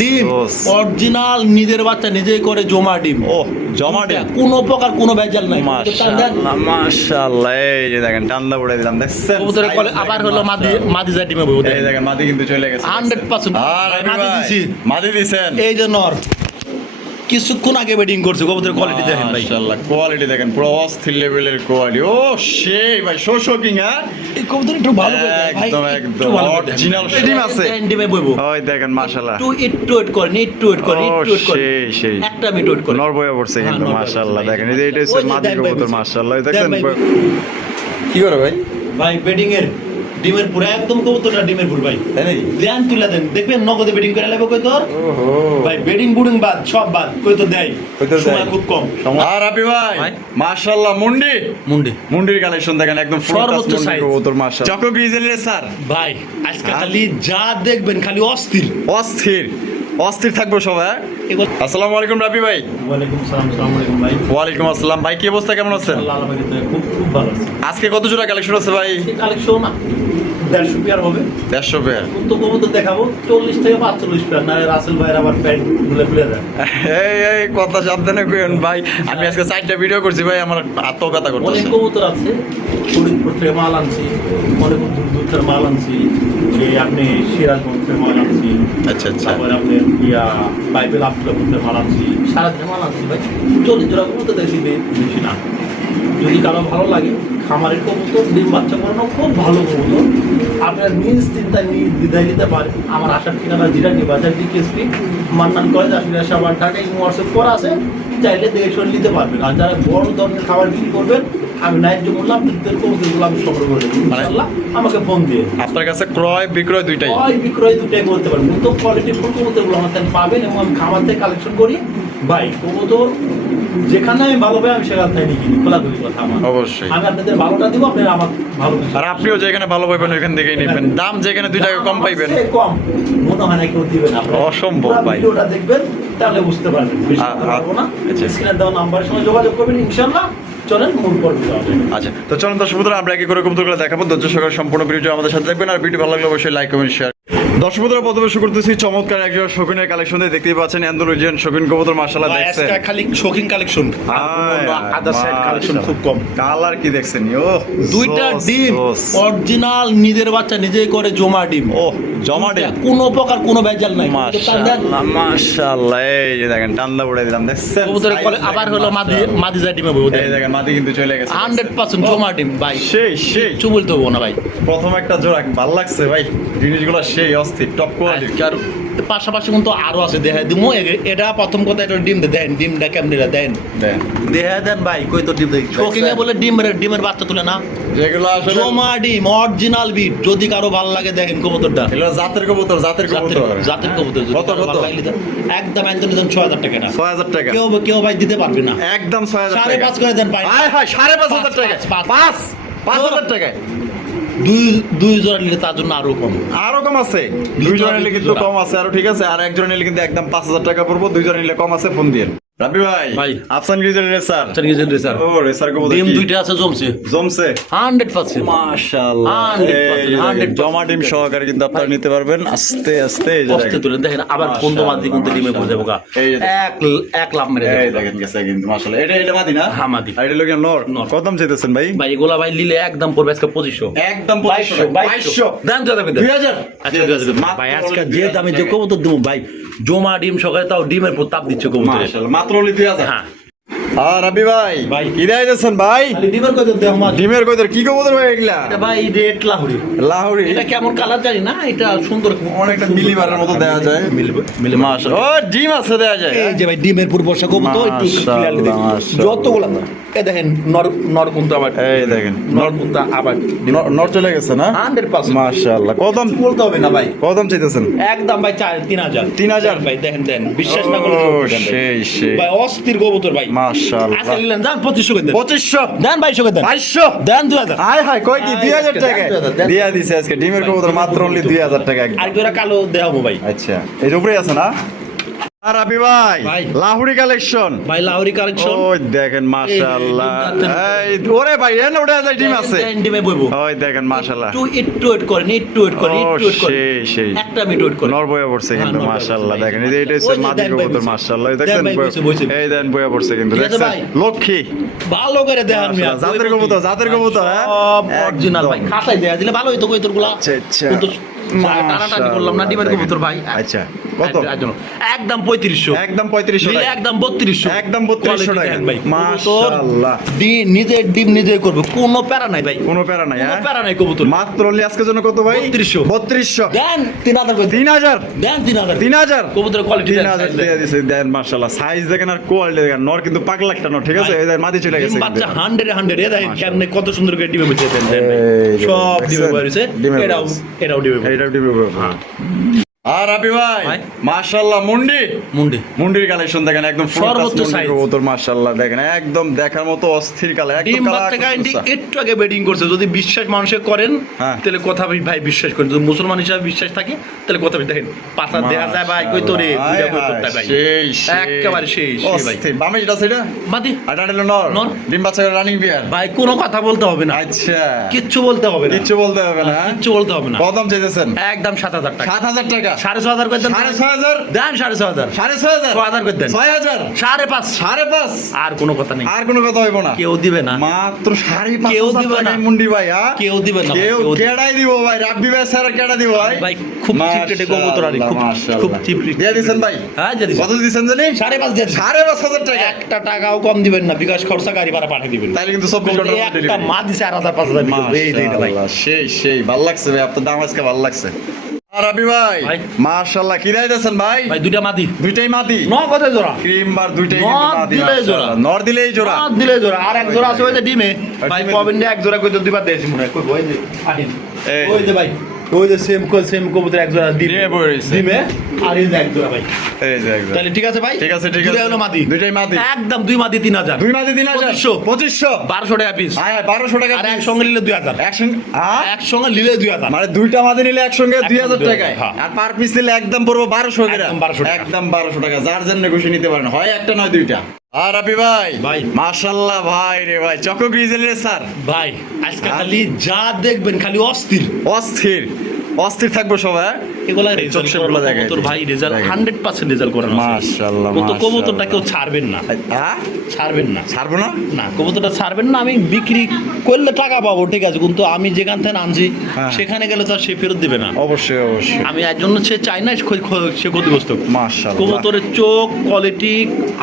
ডিম অরিজিনাল নিজের বাচ্চা নিজেই করে জমা ডিম। ও জমা ডিম, কোনো প্রকার কোনো ভেজাল নাই। মাশাআল্লাহ মাশাআল্লাহ। এই যে দেখেন টান্দা উড়ে দিলাম, দেখছেন কবুতরের কলে আবার হলো মাদি যায় ডিমে বউ। এই দেখেন মাদি কিন্তু চলে গেছে 100%। আর মাদি দিছি, মাদি দিছেন। এই যে নর কিছুক্ষণ আগে বেডিং করছে। কবুতরের কোয়ালিটি দেখেন ভাই, মাশাআল্লাহ কোয়ালিটি দেখেন, পুরো অস্থির লেভেলের কোয়ালিটি। ও সেই ভাই শোকিং। হ্যাঁ এই কবুতর একটু ভালো করে দেয় ভাই, একদম একদম অরিজিনাল ডিম আছে। ডিমে বইবো ওই দেখেন মাশাআল্লাহ, একটু ওয়েট করেন, একটু ওয়েট করেন, একটু ওয়েট করেন, সেই সেই একটা মিনিট ওয়েট করেন। নর বয়ে পড়ছে কিন্তু হ্যাঁ, নর মাশাআল্লাহ। বয়ে দেখেন পড়ছে। এটা হচ্ছে ওই যে মাদি দেন ভাই কবুতর বুঝি। মাশাআল্লাহ। দেন দেখছেন ভাই বুঝি। কি করে ভাই? ভাই বেডিং এর ডিমের পুরো একদম কবুতরটা ডিমের পুরো ভাই, তাই নাকি? দেন তুলে দেন, দেখবেন নগদে বেডিং করে লাগবে কই তোর। ওহো ভাই বেডিং বুডিং বাদ সব বাদ, কই তো দেয় সময় খুব কম। আর আপনি ভাই ভাই। মাশাআল্লাহ মুন্ডি মুন্ডি মুন্ডির কালেকশন দেখেন একদম সর্বোচ্চ size। কবুতর মাশাআল্লাহ। চকো গ্রিজেলের স্যার ভাই আজকে খালি যা দেখবেন খালি অস্থির অস্থির অস্থির থাকবো সবাই। এগুলো- আসসালামু আলাইকুম রাবি ভাই। ওয়ালাইকুম সালাম। আসসালামু আলাইকুম ভাই। ওয়ালাইকুম আসসালাম ভাই, কি অবস্থা, কেমন আছেন? আল্লাহ আল্লাহ ভাই খুব খুব ভালো আছে। আজকে কত জোড়া কালেকশন আছে ভাই? কালেকশন না 150 পেয়ার হবে। 150 পেয়ার। তো কবুতর দেখাবো 40 থেকে 45 পেয়ার, না রাসেল ভাইয়ের আবার প্যান্ট খুলে খুলে দেয়। এই কথা সাবধানে কইেন ভাই, আমি আজকে 4টা ভিডিও করছি ভাই, আমার আত্মকথা অনেক করতেছে। কবুতর আছে, ফরিদপুর থেকে মাল আনছি, অনেক দূর দূর থেকে মাল আনছি, যে আপনি সিরাজগঞ্জ থেকে মাল আনছি, আচ্ছা আচ্ছা তারপরে আপনি বাইবেল আফ্রিকা থেকে মাল আনছি, সারাদিনে মাল আনছি ভাই। 40 জোড়া কবুতর দেখি বেশি না। যদি কারো ভালো লাগে খামারের কবুতর ডিম বাচ্চা করানো খুব ভালো কবুতর, আপনার নিজ চিন্তায় দ্বিধায় নিতে পারেন। আমার আসার ঠিকানা জিরানি বাজার ডিকেএসপি মান্নান কলেজ আসলে সবার ঢাকায় হোয়াটসঅ্যাপ করা আছে, চাইলে দেখে শুনে নিতে পারবেন। আর যারা বড় ধরনের খাবার বিক্রি করবেন আমি ন্যায্য মূল্য আপনাদের কবুতরগুলো আমি সংগ্রহ করে দেবো ইনশাআল্লাহ, আমাকে ফোন দিয়ে। আপনার কাছে ক্রয় বিক্রয় দুইটাই? ক্রয় বিক্রয় দুটাই করতে পারবেন, কিন্তু কোয়ালিটি ফুল কবুতরগুলো আমার কাছে পাবেন এবং আমি খামার থেকে কালেকশন করি ভাই। কবুতর যেখানে আমি ভালো পাই আমি সেখান থেকে নিয়ে কিনি, খোলাখুলি কথা আমার। অবশ্যই। আমি আপনাদের ভালোটা দিব, আপনারা আমার ভালো কিছু। আর আপনিও যেখানে ভালো পাইবেন ওইখান থেকেই নেবেন, দাম যেখানে 2 টাকা কম পাইবেন। সে কম মনে হয় না কেউ দিবেন আপনারা। অসম্ভব পুরো ভাই। ভিডিওটা দেখবেন তাহলে বুঝতে পারবেন, বেশি বলতে পারবো না। আচ্ছা। স্ক্রিনে দেওয়া নাম্বারের সঙ্গে যোগাযোগ করবেন ইনশাআল্লাহ। চলেন মূল পর্বে যাওয়া যাক। আচ্ছা তো চলুন দর্শক বন্ধুরা, আমরা একে করে কবুতরগুলো দেখাবো। ধৈর্য সহকারে সম্পূর্ণ ভিডিওটি আমাদের সাথে দেখবেন, আর ভিডিও ভালো লাগলে অবশ্যই লাইক কমেন্ট শেয়ার। দর্শক বন্ধুরা প্রথমে শুরু করতেছি চমৎকার একজন শৌখিনের কালেকশন দিয়ে। দেখতেই পাচ্ছেন অ্যান্ডালুজিয়ান শৌখিন কবুতর মাশাআল্লাহ দেখছেন। আজকে খালি শৌখিন কালেকশন, আদার সাইড কালেকশন খুব কম। কালার কি দেখছেন? ও দুইটা ডিম অরিজিনাল নিজের বাচ্চা নিজেই করে জমা ডিম। ও জমা ডিম, কোনো প্রকার কোনো ভেজাল নাই। মাশাআল্লাহ মাশাআল্লাহ। এই যে দেখেন টান্দা উড়ে দিলাম, দেখছেন কবুতরের কলে আবার হলো মাদি যায় ডিমে বউ। এই দেখেন মাদি কিন্তু চলে গেছে 100% জমা ডিম ভাই, সেই সেই। কিছু বলতে হবো না ভাই। প্রথম একটা জোড়া ভালো লাগছে ভাই, জিনিসগুলো সেই অস্থির টপ কোয়ালিটি। আর পাশাপাশি কিন্তু আরো আছে, দেখা দিমু। এটা প্রথম কথা, এটা ডিম দেন, ডিমটা কেমনি দেন দেখা দেন ভাই। কই তো ডিম দেই শৌখিন বলে ডিমের বাচ্চা তুলে না, যেগুলো আসলে জমা ডিম অরিজিনাল বিট। যদি কারো ভালো লাগে দেখেন কবুতরটা, এগুলো জাতের কবুতর, জাতের কবুতর। জাতের কবুতর। যদি কত কারো কত? ভালো লাগলে দেন। একদম 6000 টাকা না, 6000 টাকা কেউ ভাই দিতে পারবে না। একদম 6000 টাকা। 5.5 করে দেন ভাই। হায় হায় 5500 টাকা। 5000 টাকা। দুই জোড়া নিলে তার জন্য আরো কম। আরো কম আছে, 2 জন নিলে কিন্তু কম আছে আরো, ঠিক আছে। আর একজন নিলে কিন্তু একদম 5000 টাকা পড়বো, 2 জন নিলে কম আছে, ফোন দিয়ে। রাবি ভাই ভাই। আফসান গ্রিজেল রেসার। স্যার ও রেসার কবুতর ডিম কি? দুইটা আছে জমছে জমছে 100%। মাশাআল্লাহ। 100% জমা ডিম সহকারে কিন্তু আপনারা নিতে পারবেন আস্তে আস্তে। এই যে কষ্টে দেখেন। তুলে দেখেন আবার কোন মাদি কোন ডিমে পড়ে যাবো গা। এই যে এক লাভ মেরে এই যাবো। দেখেন গেছে কিন্তু মাশাআল্লাহ। এটা মাদি না? হ্যাঁ, মাদি। আর এটা লোকে নর। নর। কত দাম চাইতেছেন ভাই? ভাই এগুলা ভাই নিলে একদম পড়বে আজকে 2500। একদম 2200। দাম যা দেবে 2000। আচ্ছা 2000 ভাই। আজকে যে দামে যে কবুতর দেবো ভাই, জমা ডিম সকালে তাও ডিমের পর তাপ দিচ্ছে কবুতরে। মাশাআল্লাহ মাত্র হলো 2000। হ্যাঁ আর রাবি ভাই ভাই। কি দেখাইতেছেন ভাই? খালি ডিমের কত দেহ মাছ। ডিমের কইদের কি কবুতর ভাই এগুলা? এটা ভাই রেড লাহুরি। লাহোরি। এটা কেমন কালার জানি না, এটা সুন্দর অনেকটা মিলিবারের মতো দেখা যায়। মিলে মাশাআল্লাহ। ও ডিম আছে দেখা যায়। এই যে ভাই ডিমের পর বর্ষা কবুতর একটু ক্লিয়ারলি দেখি। মাশাআল্লাহ। যতগুলা এই দেখেন নর কিন্তু আবার এই দেখেন নর কিন্তু আবার নর চলে গেছে না? 100%। মাশাআল্লাহ। কত দাম? বলতে হবে না ভাই, কত দাম চাইতেছেন? একদম ভাই 3000। 3000 ভাই দেখেন দেন, বিশ্বাস না করলে ও দেন ভাই। সেই সেই ভাই অস্থির কবুতর ভাই। মাশাআল্লাহ। আচ্ছা নিলেন যান 2500 করে দেন। 2500 দেন 2200 করে দেন। 2200 দেন 2000। হায় হায় কয় কি 2000 টাকা দেন। দিয়া দিছে আজকে ডিমের কবুতর মাত্র অনলি 2000 টাকা একদম। আর জোড়া কালো দেখাবো ভাই। আচ্ছা এই যে উপরে আছে না? আর রাবি ভাই ভাই। লাহুরি কালেকশন ভাই লাহোরি কালেকশন ওই দেখেন মাশাআল্লাহ এই ওরে ভাই এনে ওটা আছে ডিম আছে ডিমে বইবো ওই দেখেন মাশাআল্লাহ একটু ওয়েট করেন একটু ওয়েট করেন ও একটু ওয়েট করেন সেই সেই একটা মিনিট ওয়েট করেন নর বয়া পড়ছে কিন্তু হ্যাঁ, নর বয়া মাশাআল্লাহ পড়ছে, দেখেন এই যে এটা হচ্ছে ওই যে মাদি দেন ভাই কবুতর বসে। মাশাআল্লাহ দেন দেখেন ভাই বসে, বসে। এই দেন বয়া পড়ছে কিন্তু ঠিক আছে দেখছেন ভাই? লক্ষ্মী ভালো করে দেখান মিয়া জাতের কবুতর জাতের কবুতর হ্যাঁ সব অরিজিনাল ভাই একদম। খাসাই দেয়া দিলে ভালো হইতো কবুতরগুলা আচ্ছা, আচ্ছা। কিন্তু টানাটানি করলাম না ডিমের দেখেন। কবুতর ভাই আচ্ছা কত একদম 3500 একদম 3500 নিলে টাকা একদম 3200 একদম 3200 টাকা। ভাই মাশাআল্লাহ। নিজে ডিম নিজে করবে কোনো প্যারা নাই ভাই কোনো প্যারা নাই কোনো হ্যাঁ প্যারা নাই কবুতর মাত্র লি আজকের জন্য কত ভাই 3200 3200 দেন 3000 করে 3000 দেন 3000 3000 কবুতরের কোয়ালিটি 3000 দিয়ে দিছে দেন মাশাআল্লাহ সাইজ দেখেন আর কোয়ালিটি দেখেন নর কিন্তু পাগলা একটা নর ঠিক আছে এই যে মাদি চলে গেছে ডিম বাচ্চা কিন্তু। 100 এ দেখেন কেমনে কত সুন্দর করে ডিমে বসে দেন দেন ভাই। এই যে সব ডিমে দেখছেন? বসে ডিমে এটাও বসে। এটাও ডিমে বসে এইটা ডিবে হ্যাঁ আর রাবি ভাই ভাই। মাশাআল্লাহ মুন্ডি মুন্ডি মুন্ডির কালেকশন দেখেন একদম সর্বোচ্চ size। কবুতর মাশাআল্লাহ দেখেন একদম দেখার মতো অস্থির কালার একদম ডিম কালার বাচ্চা গ্যারান্টি একটু আগে বেডিং করছে যদি বিশ্বাস মানুষে করেন হ্যাঁ। তাহলে কথা ভাই বিশ্বাস করেন যদি মুসলমান হিসাবে বিশ্বাস থাকে তাহলে কথা দেখেন পাতা দেয়া যায় ভাই কই তোরে দুইটা কই তোরটা ভাই সেই সেই একেবারে সেই ভাই অস্থির বামে যেটা সেটা মাদি আর এটা হলো নর নর। ডিম বাচ্চা রানিং বিয়ার ভাই কোনো কথা বলতে হবে না আচ্ছা কিচ্ছু বলতে হবে না কিচ্ছু বলতে হবে না কিচ্ছু বলতে হবে না কত দাম চাইতেছেন একদম 7000 টাকা 7000 টাকা 6500 করে দেন 6500 দেন 6500 6500 6000 করে দেন 6000 5.5 5.5 আর কোনো কথা নেই আর কোনো কথা হইব না কেউ দিবে না মাত্র 5.5 কেউ দিবে না। মুন্ডি ভাই হ্যাঁ কেউ দিবে না ভাই, কেউ কেউ দিবে কেডাই দিব ভাই রাব্বি ভাই স্যার কেডা দিব ভাই ভাই খুব চিপ রেটে কবুতর আনি খুব খুব চিপ রেটে দিয়ে দিছেন ভাই হ্যাঁ জানি কত দিছেন জানি 5.5 দেন 5.5 টাকা একটা টাকাও কম দিবেন না বিকাশ খরচা গাড়ি ভাড়া পাঠিয়ে দিবেন তাহলে কিন্তু 24 ঘন্টা একটা ডেলিভারি মা দিছে 4500 টাকা এই দেই না ভাই মাশাআল্লাহ সেই সেই ভালো লাগছে ভাই আপনার দাম আজকে ভালো লাগছে আর রাবি ভাই ভাই। মাশাআল্লাহ কি দাইতেছেন ভাই ভাই দুইটা মাদি দুইটাই মাদি ন কত জোড়া ক্রিম বার দুইটাই নর কিন্তু মাদি দিলেই জোড়া। মাশাআল্লাহ। নর দিলেই জোড়া নর দিলে জোড়া আর এক জোড়া আছে ওই যে ডিমে আর ভাই ডিমে- কবেন এক জোড়া কই তো দুইবার দিয়েছি মনে হয় কই ওই যে আদিন এই। ওই যে ভাই ওই যে সেম কবুতর এক জোড়া ডিমে বই রইছে। ডিমে আর এই যে এক জোড়া ভাই এই যে একদম তাহলে ঠিক আছে ভাই ঠিক আছে, ঠিক দুইটা আছে। হলো মাদি দুইটাই মাদি। একদম দুই মাদি 3000 দুই মাদি 3000 2500 1200 টাকা পিস আয় 1200 টাকা আর piece। একসঙ্গে নিলে 2000 একসঙ্গে একসঙ্গে নিলে 2000 মানে দুইটা মাদি নিলে একসঙ্গে 2000 2000 টাকায় হ্যাঁ। আর পার পিস নিলে একদম পড়বো 1200 করে একদম 1200 টাকা। একদম 1200 টাকা যার জন্য খুশি নিতে পারেন হয় একটা নয় দুইটা আর রাবি ভাই ভাই। মাশাআল্লাহ ভাই রে ভাই চকো গ্রিজেল রে স্যার ভাই আজকে হ্যাঁ। খালি যা দেখবেন খালি অস্থির অস্থির অস্থির থাকবো সবাই হ্যাঁ? এগুলা এই রেজাল্ট চোখ গুলো দেখেন। কবুতর ভাই রেজাল্ট দেখেন। 100% রেজাল্ট করানো আছে। মাশাআল্লাহ, কত কবুতরটা মাশাআল্লাহ। কেউ ছাড়বেন না হ্যাঁ ছাড়বেন না ছাড়বো না না কবুতরটা ছাড়বেন না আমি বিক্রি করলে টাকা পাবো ঠিক আছে কিন্তু আমি যেখান থেকে আনছি হ্যাঁ। সেখানে গেলে তো আর সে ফেরত দেবে না অবশ্যই অবশ্যই আমি এর জন্য সে চাই না সে ক্ষতিগ্রস্ত হোক। মাশাআল্লাহ কবুতরের চোখ কোয়ালিটি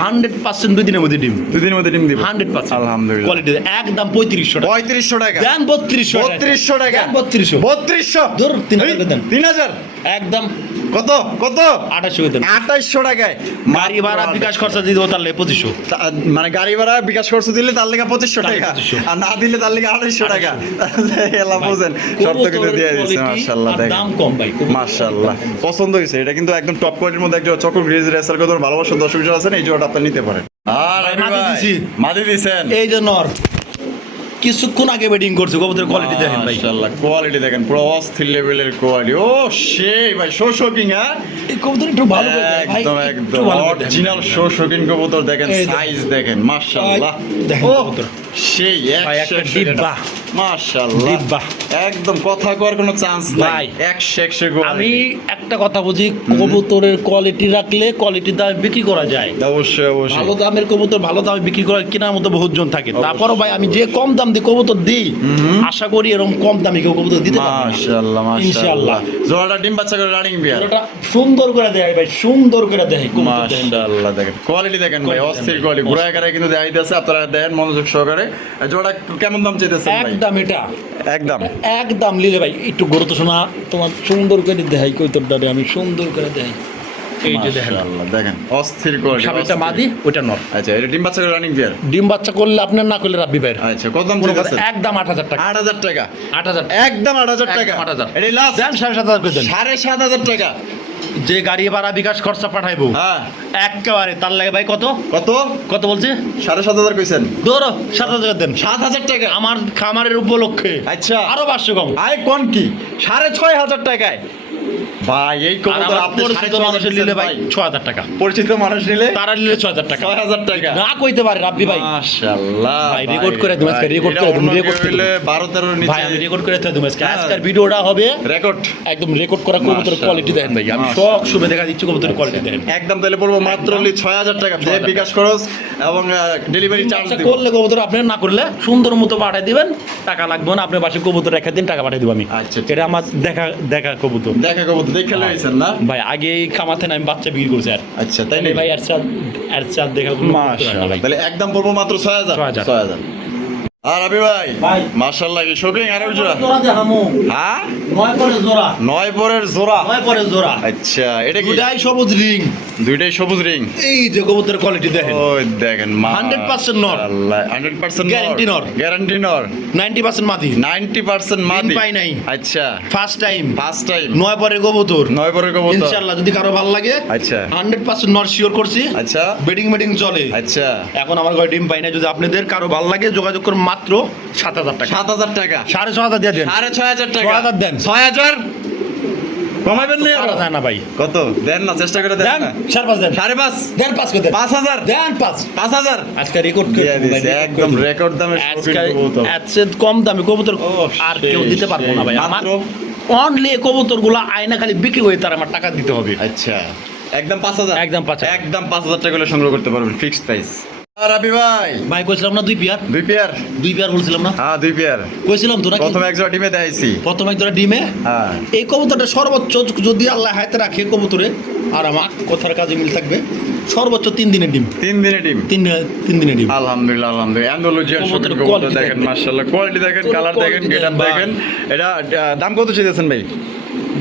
100% 2 দিনের মধ্যে ডিম দুদিনের মধ্যে ডিম দিব 100% আলহামদুলিল্লাহ কোয়ালিটি একদম 3500 টাকা 3500 টাকা দেন 3200 3200 টাকা 3200 3200 ধর 3000 দেন 3000 একদম কত কত 2800 দেন 2800 টাকায় গাড়ি ভাড়া বিকাশ খরচা দিয়ে দেবো তাহলে 2500 মানে গাড়ি ভাড়া বিকাশ খরচ দিলে তার লেগে 2500 তাহলে টাকা 2500 আর না দিলে তার লেগে 2800 টাকা এলা বুঝেন শর্ত কিন্তু দিয়ে দিয়েছে মাশাআল্লাহ আর দেখেন দাম কম ভাই মাশাআল্লাহ পছন্দ হয়েছে এটা কিন্তু একদম টপ কোয়ালিটির মধ্যে একটা চকো গ্রিজ রেসার কত ভালোবাসার দর্শক যারা আছেন এই জোড়াটা আপনি নিতে পারেন আর ভাই, আমি মাদি ভাই, দিছি। মাদি দিছেন এই যে নর কিছুক্ষণ আগে বেডিং করছে কবুতরের কোয়ালিটি দেখেন ভাই মাশাআল্লাহ কোয়ালিটি দেখেন পুরো অস্থির লেভেলের কোয়ালিটি ও সেই ভাই শো শোকিং হ্যাঁ এই কবুতর একটু ভালো করে দেখ ভাই একদম একটু একদম ভালো করে দেখেন। অরিজিনাল শো শোকিং কবুতর দেখেন এই দেখেন। সাইজ দেখেন মাশাআল্লাহ দেখেন ও কবুতর। সেই ভাই, একটা ডিব্বা। মাশাআল্লাহ ডিব্বা। একদম কথা কওয়ার কোনো চান্স নাই ভাই। 100 আমি কোয়ালিটি একটা কথা বুঝি কবুতরের কোয়ালিটি রাখলে কোয়ালিটি দামে বিক্রি করা যায় অবশ্যই অবশ্যই ভালো দামের কবুতর ভালো দামে বিক্রি করার কেনার মতো বহুত জন থাকে তারপরও ভাই আমি যে কম দাম দিয়ে কবুতর দিই আশা করি এরকম কম দামে কেউ কবুতর দিতে পারবে না মাশাআল্লাহ ইনশাআল্লাহ। মাশাআল্লাহ জোড়াটা ডিম বাচ্চা করে রানিং বিয়ার এটা সুন্দর করে দেয় ভাই সুন্দর করে দেয় কবুতর দেখেন। মাশাআল্লাহ দেখেন কোয়ালিটি দেখেন ভাই Quality অস্থির দেখেন কোয়ালিটি ভাই। ঘুরা একারে কিন্তু দেখাইতেছে আপনারা দেখেন মনোযোগ সহকারে জোড়া কেমন দাম চাইতেছেন ভাই একদম এটা একদম একদম লিলে ভাই একটু গুরুত্ব শোনা তোমার সুন্দর করে দেখাই কইতর দাদা আমি সুন্দর করে দেখাই এই যে দেখেন মাশাআল্লাহ দেখেন অস্থির কোয়ালিটি সামনেটা মাদি ওটা নর আচ্ছা এটা ডিম বাচ্চা করে রানিং বিয়ার ডিম বাচ্চা করলে আপনার না করলে রাব্বি ভাইয়ের আচ্ছা কত দাম কোনো কথা, চাইতেছেন একদম 8000 টাকা 8000 টাকা 8000 একদম 8000 টাকা একদম 8000 এটা লাস্ট দেন 7500 করে দেন 7500 টাকা যে গাড়ি ভাড়া বিকাশ খরচা পাঠাইবো হ্যাঁ একেবারে তার লাগে ভাই কত কত কত বলছে 7500 কইছেন ধরো 7000 দেন 7000 টাকা আমার খামারের উপলক্ষে আচ্ছা আরো 500 কম আয় কোন কি 6500 টাকায় ভাই এই আর কবুতর আমার আপনি পরিচিত মানুষের নিলে ভাই 6000 টাকা, পরিচিত মানুষ নিলে তারা নিলে 6000 টাকা, 6000 টাকা। না কইতে পারে রাব্বি ভাই। মাশাআল্লাহ ভাই, record করে দিবো আজকে, record করে দিবো, record করে দিবো। 12-13 নিচে ভাই আমি রেকর্ড করে দেবো আজকে। হ্যাঁ। আজকের ভিডিওটা হবে রেকর্ড একদম রেকর্ড করা কবুতরের মাশাআল্লাহ। কোয়ালিটি দেখেন ভাই, আমি মাশাআল্লাহ। সব শুভে দেখা দিচ্ছি কবুতরের কোয়ালিটি দেখেন। একদম তাহলে পড়বো মাত্র only 6000 টাকা, যে বিকাশ খরচ এবং ডেলিভারি চার্জ আচ্ছা, দিব। করলে কবুতর আপনি না করলে সুন্দর মতো পাঠিয়ে দিবেন, টাকা লাগবে না, আপনার বাসে কবুতর রেখে দিন, টাকা পাঠিয়ে দিব আমি। আচ্ছা, ঠিক এটা আমার দেখা দেখা কবুতর দেখা কবুতর দেখে লইছেন না ভাই, আগে এই খামাতে না আমি বাচ্চা বিক্রি করছি আর আচ্ছা তাই তাই না ভাই এর চাঁদ দেখা কোনো কবুতর হয় না মাশাআল্লাহ, ভাই। তাহলে একদম পড়বো মাত্র 6000 6000 6000। আর আবি ভাই ভাই। মাশাআল্লাহ কি শোকিং আরো জোড়া জোড়া দেখামু, হ্যাঁ 9 পরে জোড়া, 9 পরের জোড়া 9 পরে জোড়া, আচ্ছা এটা কি দুটাই সবুজ রিং। দুইটাই সবুজ রিং এই যে কবুতরের কোয়ালিটি দেখেন, ওই দেখেন 100% নর। মাশাআল্লাহ 100% Guarantee নর। গ্যারান্টি নর 90% মাদি, 90% মাদি পাই নাই। আচ্ছা ফার্স্ট টাইম ফার্স্ট টাইম 9 পরের কবুতর। 9 পরের কবুতর ইনশাআল্লাহ যদি কারো ভালো লাগে আচ্ছা 100% নট শিওর করছি, আচ্ছা বেডিং মেডিং চলে। আচ্ছা এখন আমার ঘরে ডিম পাই না, যদি আপনাদের কারো ভালো লাগে যোগাযোগ করুন, মাত্র 7000 টাকা, 7000 টাকা 6500 দিয়ে দেন, 6500 টাকা 6000 দেন। 6000 কমাবেন না আরো? না না ভাই, কত দেন না চেষ্টা করে দেন দেন না 5.5 দেন, 5.5 দেন 5 করে দেন, 5000 দেন 5। 5000 আজকে রেকর্ড করে দিয়ে দিছে, একদম রেকর্ড দামে আজকে কবুতর আজকে কম দামে কবুতর আর কেউ দিতে পারবো না ভাই। আমার মাত্র অনলি কবুতরগুলো আয়না খালি বিক্রি হয়ে তার আমার টাকা দিতে হবে। আচ্ছা একদম 5000 একদম 5000। একদম 5000 টাকা হলে সংগ্রহ করতে পারবেন ফিক্সড প্রাইস। আর আবি ভাই ভাই কইছিলাম না 2 পেয়ার, দুই পেয়ার 2 পেয়ার বলছিলাম না, হ্যাঁ দুই পেয়ার কইছিলাম তো নাকি? প্রথম এক জোড়া ডিমে দেখাইছি প্রথম এক জোড়া ডিমে, হ্যাঁ এই কবুতরটা সর্বোচ্চ যদি আল্লাহ হাতে রাখে কবুতরে, আর আমার কথার কাজে মিল থাকবে, সর্বোচ্চ 3 দিনের ডিম, 3 দিনে ডিম 3 দিনের ডিম। আলহামদুলিল্লাহ আলহামদুলিল্লাহ অ্যান্ডোলজিয়ান কবুতরের শপিং কবুতর quality দেখেন দেখেন। মাশাআল্লাহ কোয়ালিটি দেখেন কবুতরের কালার দেখেন quality গেটআপ দেখেন ভাই। দেখেন এটা দাম কত চাইতেছেন ভাই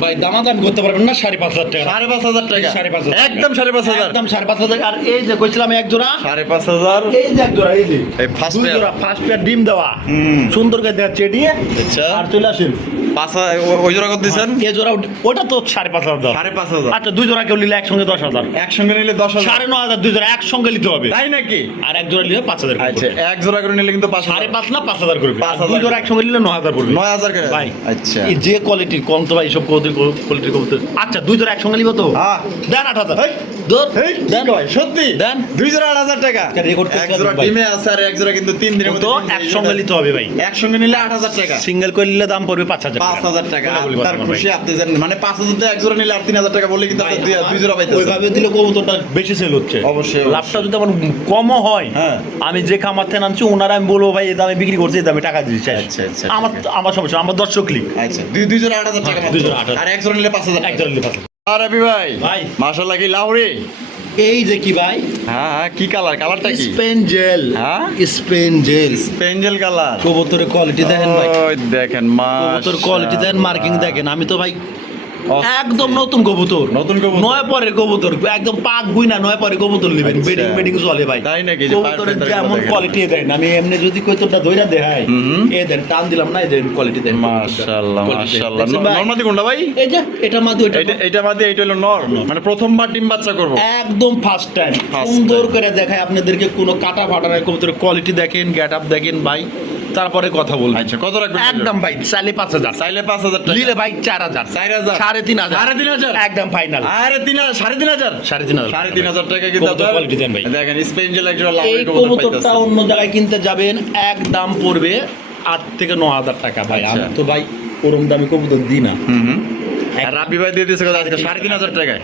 ভাই দামাদামি করতে পারবেন না, 5.5 টাকা, 5500 টাকা 5.5 একদম 5500 একদম 5.5। আর এই যে কইছিলাম এক জোড়া, 5500 এই যে এক জোড়া, এই যে এই ফার্স্ট 2 পেয়ার জোড়া ফার্স্ট পেয়ার ডিম দেওয়া, হুম। সুন্দর করে দেওয়া চেডিয়ে, আচ্ছা আর চলে আসেন 5000 ওই জোড়া কত দিবেন এই জোড়া, ওটা তো 5.5 দাও। 5500 আচ্ছা 2 জোড়া কেউ নিলে একসঙ্গে 10,000, একসঙ্গে নিলে 10000 9,500 2 জোড়া একসঙ্গে নিতে হবে, তাই নাকি আর এক জোড়া নিলে 5,000 আচ্ছা এক জোড়া করে নিলে কিন্তু 5000 5.5 না 5,000 করবে, 5,000 2 জোড়া একসঙ্গে নিলে 9,000 করবে 9000 করে ভাই। আচ্ছা এই যে কোয়ালিটির কম তো ভাই, সব কোয়ালিটির কবুতর। আচ্ছা 2 জোড়া একসঙ্গে নিব তো, হ্যাঁ দেন 8,000 এই, দূর এই কি দেন কয় সত্যি দেন। দুই জোড়া 8000 টাকা একটা record করতে এক জোড়া হবে ভাই। ডিমে আছে আর এক জোড়া কিন্তু 3 দিনের মধ্যে তো একসঙ্গে নিতে হবে ভাই, একসঙ্গে নিলে 8000 টাকা সিঙ্গেল করে নিলে দাম পড়বে 5,000 টাকা 5000 টাকা বলে বলি তার কথা ভাই। খুশি আপনি জানেন মানে 5000 টাকা এক জোড়া নিলে আর 3000 টাকা বললে কিন্তু আপনি দুই জোড়া পাইতেছেন ওইভাবে দিলে কবুতরটা বেশি সেল হচ্ছে, অবশ্যই, লাভটা যদি আমার কমও হয়, হ্যাঁ। আমি যে খামার থেকে আনছি ওনারা আমি বলবো ভাই এই দামে বিক্রি করছি, এই দামে টাকা দিচ্ছি, আচ্ছা, আচ্ছা, আমার ঠিক আছে। আমার সমস্যা, আমার দর্শক ক্লিক আচ্ছা দুই জোড়া 8000 টাকা হ্যাঁ, মাত্র। দুই জোড়া 8000 আর এক জোড়া নিলে 5000 টাকা একজন নিলে 5,000। আর আবি ভাই ভাই। মাশাআল্লাহ কি লাউরি এই যে কি ভাই, হ্যাঁ হ্যাঁ কি কালারটা কি স্পেন জেল, হ্যাঁ? স্পেন জেল, পেঞ্জেল কালার কবুতরের কোয়ালিটি দেখেন ভাই, ওই দেখেন কবুতর কোয়ালিটি দেখেন, মার্কিং দেখেন। আমি তো ভাই অস্থির। একদম নতুন কবুতর, নতুন কবুতর। 9 পরের কবুতর, একদম পাক গুইনা 9 পরের কবুতর নেবেন, আচ্ছা। বেডিং চলে ভাই, তাই নাকি? যে কবুতরের পায়ের যেমন দেখেন। কোয়ালিটি দেন, আমি এমনি যদি কইতরটা ধইরা দেখাই, হুম। এই দেন টান দিলাম না, এই দেন কোয়ালিটি দেন, মাশাআল্লাহ quality দেন। মাশাআল্লাহ দেখছেন ভাই? নরমাদি কোনটা ভাই এই যে এটা মাদি, ওইটা এটা বাদে এইটা হলো নর মানে প্রথমবার ডিম বাচ্চা করব একদম ফার্স্ট টাইম First সুন্দর time। করে দেখায় আপনাদেরকে, কোনো কাটা ফাটা নাই, কবুতরের কোয়ালিটি দেখেন, গেটআপ দেখেন ভাই, তারপরে কথা বলবেন। আচ্ছা কত রাখবেন একদম ভাই চাইলে 5,000, চাইলে 5000 টাকা নিলে ভাই 4,000 4,000 3,500 3,500 একদম ফাইনাল আরে 3,500 3,500 3,500 টাকা কিন্তু কবুতর quality দেন ভাই। দেখেন স্পেঞ্জেল একটা এই কবুতরটা অন্য জায়গায় কিনতে যাবেন, এক দাম পড়বে 8 থেকে 9,000 টাকা ভাই। আচ্ছা। আমি তো ভাই ওরম দামি কবুতর দিই না, হুম আর রাব্বি ভাই দিয়ে দিয়েছে কত আজকে 3,500 টাকায়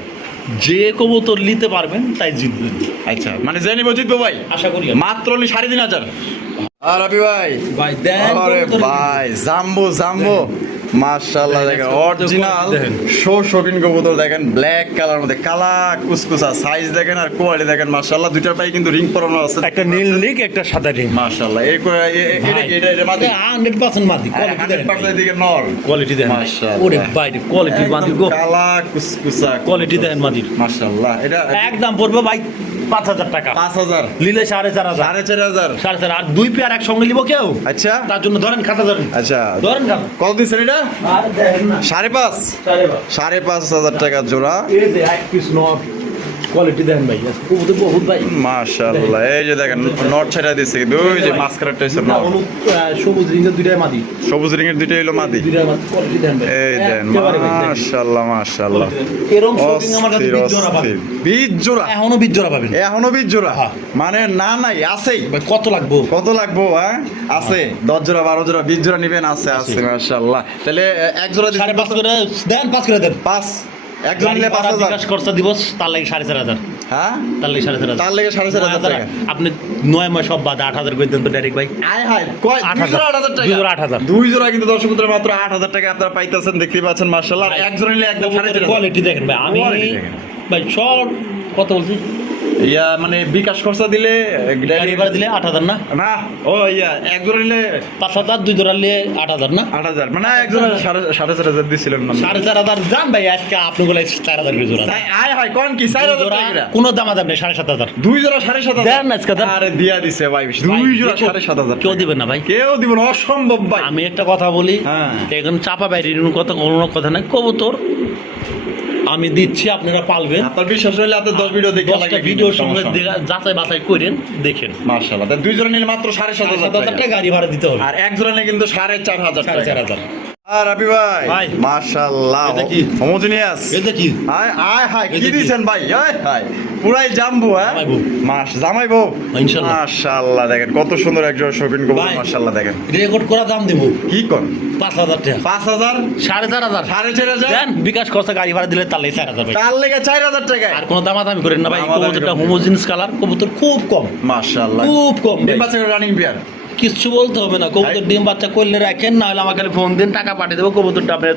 যে কবুতর নিতে পারবেন তাই জিতবেন, আচ্ছা মানে যে নিব জিতবো ভাই আশা করি। মাত্র 3,500 আর রাব্বি ভাই ভাই দেন আরে কবুতর- ভাই জাম্বো মাশাআল্লাহ দেখেন অরিজিনাল দেখেন। শৌখিন কবুতর দেখেন ব্ল্যাক কালার মধ্যে কালা কুসকুসা সাইজ দেখেন আর কোয়ালিটি দেখেন মাশাআল্লাহ দুইটার পায়ে কিন্তু রিং পরানো আছে একটা নীল নিক, একটা সাদা রিং, মাশাআল্লাহ এটা মাদি 100% মাদি, কোয়ালিটি দেন 100% দিকে নর কোয়ালিটি দেন মাশাআল্লাহ। ওরে ভাই কোয়ালিটি মাদি গো, কালা কুসকুসা কোয়ালিটি দেন মাদির, মাশাআল্লাহ এটা একদম পড়বে ভাই 5,000 টাকা, 5,000 নিলে 4,500 4,500 4,500 আর 2 পেয়ার একসঙ্গে নিব কেউ, আচ্ছা তার জন্য ধরেন খাতা ধরেন, আচ্ছা ধরেন খাতা, কত দিচ্ছেন এটা আর দেখেন না 5,500 4,500 5,500 টাকা জোড়া এই যে এক পিস নর, কোয়ালিটি দেন ভাই কবুতর বহুত ভাই মাশাআল্লাহ এই যে দেখেন নট ছেড়ে দিছে কিন্তু ওই যে মাস্কারাটা হইছে নট হলুদ সবুজ রিংয়ের দুইটাই মাদি সবুজ রিংয়ের দুইটা হলো মাদি দুইটাই মাদি কোয়ালিটি দেন ভাই এই দেন মাশাআল্লাহ মাশাআল্লাহ এরকম শপিং আমার কাছে 20 জোড়া পাবেন 20 জোড়া এখনো 20 জোড়া পাবেন এখনো 20 জোড়া হ্যাঁ। মানে না নাই আছেই ভাই কত লাগবে কত লাগবো হ্যাঁ আছে 10 জোড়া 12 জোড়া 20 জোড়া নিবেন আছে আছে মাশাআল্লাহ তাহলে এক জোড়া 5.5 করে দেন 5 করে দেন 5 এক জোড়া নিলে 5000 বিকাশ খরচা দিবস তার লাগে 4500 হ্যাঁ তার লাগে 4500 তার লেগে 4500 টাকা আপনি 9 মাস সব বাদ 8000 করে দেন তো ডাইরেক্ট ভাই আয় হায় কয় 8000 টাকা 8000 দুই জোড়া কিন্তু দর্শক বন্ধুরা মাত্র 8000 টাকা আপনারা পাইতেছেন দেখতেই পাচ্ছেন মাশাআল্লাহ আর এক জোড়া নিলে একদম 4500 কোয়ালিটি দেখেন ভাই আমি Quality দেখেন। ভাই সব কত বলছি ইয়া মানে বিকাশ খরচা দিলে গাড়ি ভাড়া দিলে 8000 না না ও ইয়া এক জোড়া নিলে 5000 দুই জোড়া নিলে 8000 না 8000 মানে এক জোড়া 4500 দিছিলেন না 4500 জান ভাই আজকে আপনি বলে 4000 করে জোড়া তাই আয় হায় কোন কি 4000 টাকা কোনো দাম আদাম নেই 7500 দুই জোড়া 7500 দেন না আজকে দেন। আরে দিয়া দিছে ভাই দুই জোড়া 7500 কেউ দিবেন না ভাই কেউ দিব না অসম্ভব ভাই আমি একটা কথা বলি হ্যাঁ। এখন চাপা বাইরের কোনো কথা নাই কবুতর আমি দিচ্ছি আপনারা পালবেন আপনার বিশ্বাস হলে আপনি 10 ভিডিও দেখে 10টা ভিডিওর সঙ্গে যাচাই বাছাই করেন দেখেন মাশাআল্লাহ তাহলে দুই জোড়া নিলে মাত্র 7500 টাকা গাড়ি ভাড়া দিতে হবে আর এক জোড়া নিলে কিন্তু 4500 টাকা 4500 আর রাবি ভাই ভাই। মাশাআল্লাহ এটা কি? হোমোজেনিয়াস এটা কি আয় আয় হায় এটা কি কি? দিছেন ভাই আয় হায় পুরাই জাম্বু হ্যাঁ জামাই বউ। জামাই বউ ইনশাআল্লাহ। মাশাআল্লাহ দেখেন কত সুন্দর একজন শৌখিন কবুতর ভাই। মাশাআল্লাহ দেখেন রেকর্ড করা দাম দেবো কি কোন 5000 টাকা 5000 4500 4500 দেন বিকাশ খরচা গাড়ি ভাড়া দিলে তাহলে 4000 ভাই তার লেগে 4000 টাকা আর কোনো দামাদামি করেন না ভাই দামাদামি কবুতরটা করেন না। হোমোজিনিয়াস কালার কবুতর খুব কম মাশাআল্লাহ খুব কম ভাই। ডিম বাচ্চা রানিং বিয়ার কিচ্ছু বলতে হবে না কবুতর ডিম বাচ্চা করলে রাখেন না হলে আমাকে খালি ফোন দিন টাকা পাঠিয়ে দেবো কবুতরটা আপনি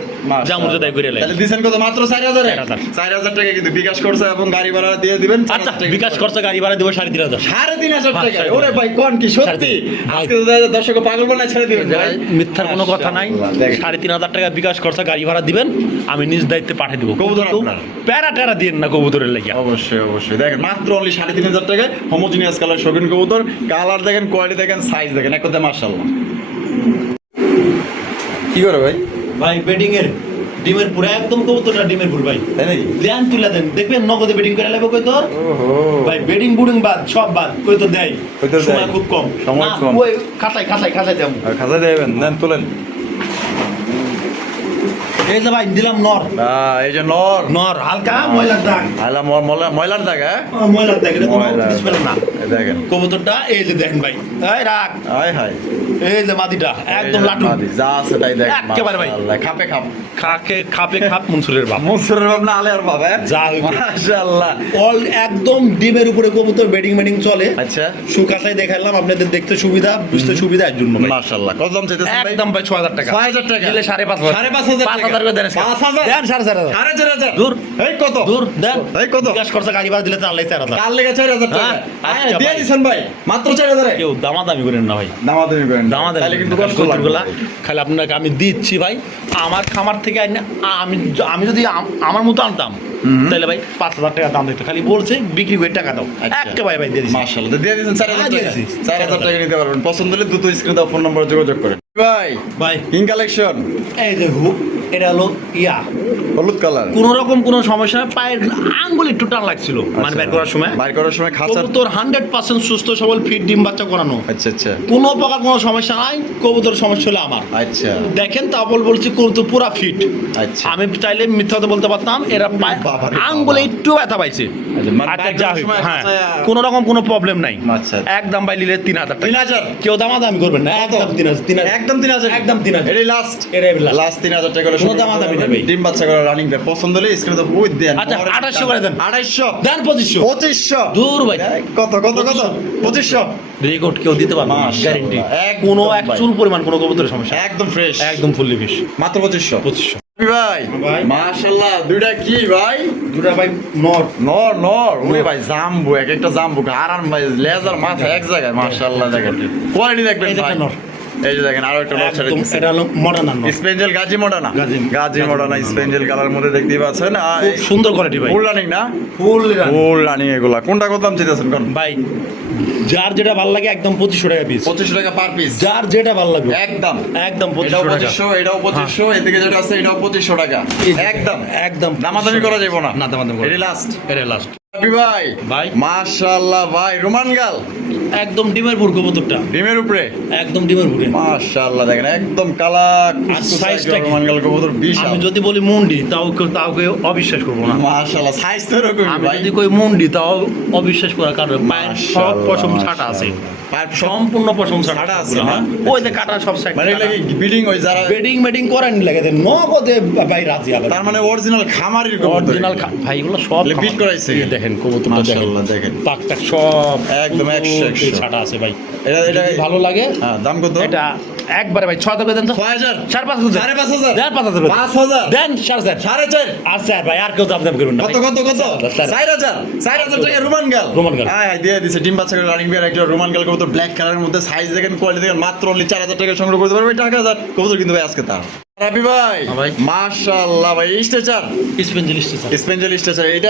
যেমন যেটাই করে লাগবে তাহলে দিছেন কত মাত্র 4000 4000 4000 টাকা কিন্তু বিকাশ খরচা এবং গাড়ি ভাড়া দিয়ে দিবেন আচ্ছা বিকাশ খরচা গাড়ি ভাড়া দেবো 3500 3500 টাকা 3500 ওরে ভাই কোন কি সত্যি 3500 আজকে তো দর্শক পাগল বানায় ছেড়ে দিবেন ভাই মিথ্যার কোনো কথা নাই দেখেন। 3500 টাকা বিকাশ খরচা গাড়ি ভাড়া দিবেন আমি নিজ দায়িত্বে পাঠিয়ে দেবো কবুতর আপনার। প্যারা ট্যারা দিন না কবুতরের লাগিয়া অবশ্যই অবশ্যই দেখেন মাত্র অনলি 3500 টাকায় হোমোজিনিয়াস কালার শৌখিন কবুতর কালার দেখেন কোয়ালিটি দেখেন সাইজ দেখেন এক কথা মাশাআল্লাহ কি করে ভাই ভাই বেডিং এর ডিমের পুরো একদম কবুতরটা ডিমের পুর ভাই তাই নাকি দেন তুলে দেন দেখবেন নগদে বেডিং করে লাগবে কই তোর ওহো ভাই বেডিং বুডিং বাদ সব বাদ কই তো দেয় কই তো দেয়। সময় খুব কম সময় না, কম। ওই খাতায় দেবো আর খাজা দেবেন দেন তুলেন এই যে ভাই দিলাম নর এই যে নর নর হালকা ময়লার দাগ আলা ময়লার দাগ হ্যাঁ ময়লার দাগ এটা কোনো ময়লার। ডিসপ্লে না এই দেখেন কবুতরটা এই যে দেখেন ভাই এই রাখ আয় হায় এই যে মাদিটা একদম এই যে লাটু মাদি, যা আছে তাই দেখেন একেবারে ভাই। মাশাআল্লাহ খাপে খাপ খাপে খাপ মনসুরের বাপ মুসুরের বাপ না আলের বাপ হ্যাঁ যা হইবে। মাশাআল্লাহ অল একদম ডিমের উপরে কবুতর বেডিং চলে আচ্ছা সুকাটাই দেখালাম আপনাদের দেখতে সুবিধা বুঝতে সুবিধা এর জন্য ভাই। মাশাআল্লাহ কত দাম চাইতেছেন ভাই একদম ভাই 6000 টাকা 6000 টাকা দিলে 5500 5500 5000 করে দেন 5000 দেন 4500 4500 দূর এই কত দূর দেন এই কত বিকাশ খরচা গাড়ি ভাড়া দিলে তাহলে 4000 কাল লেগে 4000 টাকা হ্যাঁ, আয়, আচ্ছা দিয়ে ভাই। দিছেন ভাই মাত্র 4000 কেউ দামাদামি করেন না ভাই দামাদামি করেন দামাদামি তাহলে কিন্তু কষ্ট কবুতরগুলা লাগবে খালি আপনাকে আমি দিচ্ছি ভাই আমার খামার থেকে আমি যদি আমার মতো আনতাম তাহলে ভাই 5000 টাকা দাম দিতে খালি বলছে বিক্রি করে টাকা দাও আচ্ছা। একটা ভাই ভাই দিয়ে দিচ্ছি মাশাআল্লাহ তো দিয়ে দিছেন 4000 দিয়ে টাকা দিছি। 4000 টাকা নিতে পারবেন পছন্দ হলে দ্রুত স্ক্রিনে দাও ফোন নম্বরে যোগাযোগ করেন ভাই ভাই কিং কালেকশন এই যে হুক এটা হলো ইয়া হলুদ কালার কোন রকম কোনো সমস্যা পায়ের আঙ্গুল একটু টান লাগছিল মানে বের করার সময় বাইর করার সময় খাঁচার কবুতর 100% সুস্থ সবল ফিট ডিম বাচ্চা করানো আচ্ছা আচ্ছা কোনো প্রকার কোনো সমস্যা নাই কবুতর সমস্যা হলো আমার আচ্ছা দেখেন তারপর বলছি কবুতর পুরা ফিট আচ্ছা আমি চাইলে মিথ্যা কথা বলতে পারতাম এরা বাবারে আঙ্গুলে একটু ব্যথা পাইছে আচ্ছা, মানে আচ্ছা, বাইর যা করার হোক, সময় হ্যাঁ খাঁচায়- কোনো রকম কোনো প্রবলেম নাই আচ্ছা। একদম বাই নিলে 3000 টাকা 3000 কেউ দামাদামি করবেন না একদম 3000 একদম 3000 একদম 3000 এটাই লাস্ট এটাই last। লাস্ট 3000 টাকা হলে কোনো দামাদামি নেই ভাই। ডিম বাচ্চা করা রানিং পেয়ার পছন্দ হলে স্ক্রিনে দাও ওই দেন আচ্ছা, 2800 করে দেন। 2800 দেন 2500 2500 দূর ভাই কত কত কত 2500 রেকর্ড কেউ দিতে পারবে না মাশাআল্লাহ, গ্যারান্টি একদম কোনো ভাই। এক চুল পরিমাণ কোনো কবুতরের সমস্যা একদম ফ্রেশ একদম ফুললি ফিশ মাত্র 2500 2500 ভাই ভাই। মাশাআল্লাহ দুইটা কি ভাই দুটা ভাই নর নর নর ওরে ভাই জাম্বু এক একটা জাম্বু আরাম ভাই লেজার মাথা এক জায়গায় মাশাআল্লাহ দেখেন কোয়ালিটি দেখবেন এই দেখেন ভাই নর। এই যে দেখেন আরো একটা নর ছেড়ে একদম দিচ্ছে এটা হলো মডার্ন নর স্পেঞ্জেল গাজি মডানা গাজি মডানা স্পেঞ্জেল কালার মধ্যে দেখতেই পাচ্ছেন খুব সুন্দর কোয়ালিটি ভাই ফুল রানিং না ফুল ফুল রানিং এগুলা কোনটা কত দাম চাইতেছেন কোন ভাই যার যেটা ভালো লাগে একদম 2500 টাকা পিস 2500 টাকা পার পিস যার যেটা ভালো লাগবে একদম একদম এটাও 2500 টাকা 2500 এটাও 2500 এদিকে যেটা আছে এটাও 2500 টাকা একদম একদম দামাদামি করা যাবে না না দামাদামি করা এটাই লাস্ট এটা লাস্ট রাবি ভাই ভাই। মাশাআল্লাহ ভাই রোমান গাল একদম ডিমের পুর কবুতরটা, ডিমের উপরে একদম ডিমের পুরে। মাশাআল্লাহ দেখেন একদম কালা কুচকুচে সাইজটা কি? রোমান গাল কবুতর বিশাল। আমি যদি বলি মুন্ডি তাও কেউ অবিশ্বাস করবো না। মাশাআল্লাহ সাইজ তো এরকমই আমি ভাই। যদি কই মুন্ডি তাও অবিশ্বাস করার কারণ পায়ের সব মাশাআল্লাহ, পশম ছাটা আছে, পায়ের সব সম্পূর্ণ পশম ছাটা ছাটা আছে আছে না? না, ওই যে কাটা সব সাইড মানে এগুলা কি বিডিং ওই যারা বেডিং মেডিং করেন লাগে দেন নগদে ভাই রাজি আবার। তার মানে অরিজিনাল খামারির কবুতর অরিজিনাল ভাই এগুলো সব এগুলো beat করাইছে? এই দেখেন কবুতরটা দেখেন, মাশাআল্লাহ দেখেন পাক টাক সব একদম 100 ছাটা আছে ভাই। এটা যদি ভালো লাগে হ্যাঁ দাম কত? এটা একবারে ভাই 6 টাকা দেন তো, 6000 5,500 5,500 দেন 5,000 5,000 দেন 4,500 4,500 আচ্ছা ভাই আর কেউ দাম দাম করুন না কত কত কত 4,000 4,000 টাকা রোমান গাল রোমান গাল। হ্যাঁ হ্যাঁ দিয়ে দিছে ডিম বাচ্চা করে রানিং বিয়ার একটা রোমান গাল কবুতর ব্ল্যাক কালারের মধ্যে সাইজ দেখেন কোয়ালিটি দেখেন মাত্র অনলি 4,000 টাকা সংগ্রহ করতে পারবে। টাকা 1,000 কবুতর কিন্তু ভাই আজকে তার রাবি ভাই হ্যাঁ ভাই। মাশাআল্লাহ ভাই স্ট্রেচার স্পেঞ্জেল স্টেশন স্পেঞ্জেল স্ট্রেচার এটা